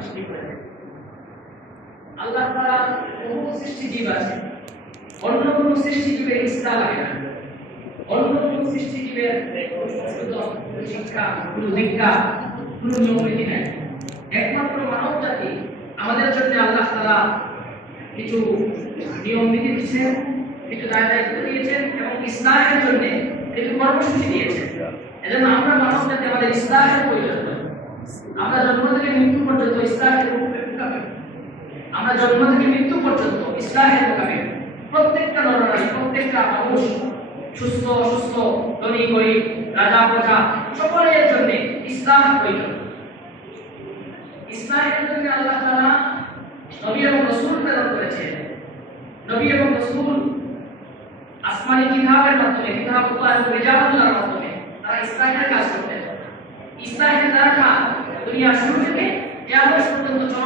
সৃষ্টি আল্লাহ জীব আছে। অন্য ইচ্ছা লাগে না। অন্য শিক্ষা দীক্ষা, কোনো নিয়ম নীতি নেই। একমাত্র মানব জাতি আমাদের জন্য আল্লাহ তাআলা কিছু নিয়ম নীতি দিচ্ছেন কিছু দায় দায়িত্ব দিয়েছেন এবং ইসলামের জন্য কিছু কর্মসূচি দিয়েছেন। এজন্য আমরা মানব জাতি আমাদের ইসলামের প্রয়োজন আমরা জন্ম মৃত্যু পর্যন্ত ইসলামের মোকাবেলা আমরা জন্ম থেকে মৃত্যু পর্যন্ত ইসলামের মোকাবেলা প্রত্যেকটা নরনারী, প্রত্যেকটা মানুষ সুস্থ, অসুস্থ, ধনী, গরিব, রাজা, প্রজা, সকলের জন্য ইসলাম প্রয়োজন। ইসলামের জন্য আল্লাহ নবী এবং প্রেরণ করেছেন। নবী এবং আসমানি কিতাবের মাধ্যমে কিতাবুল্লাহ এবং রিজালুল্লাহর মাধ্যমে তারা ইসলামের কাজ করতেন। ইসলামের দ্বারা দুনিয়া শুরু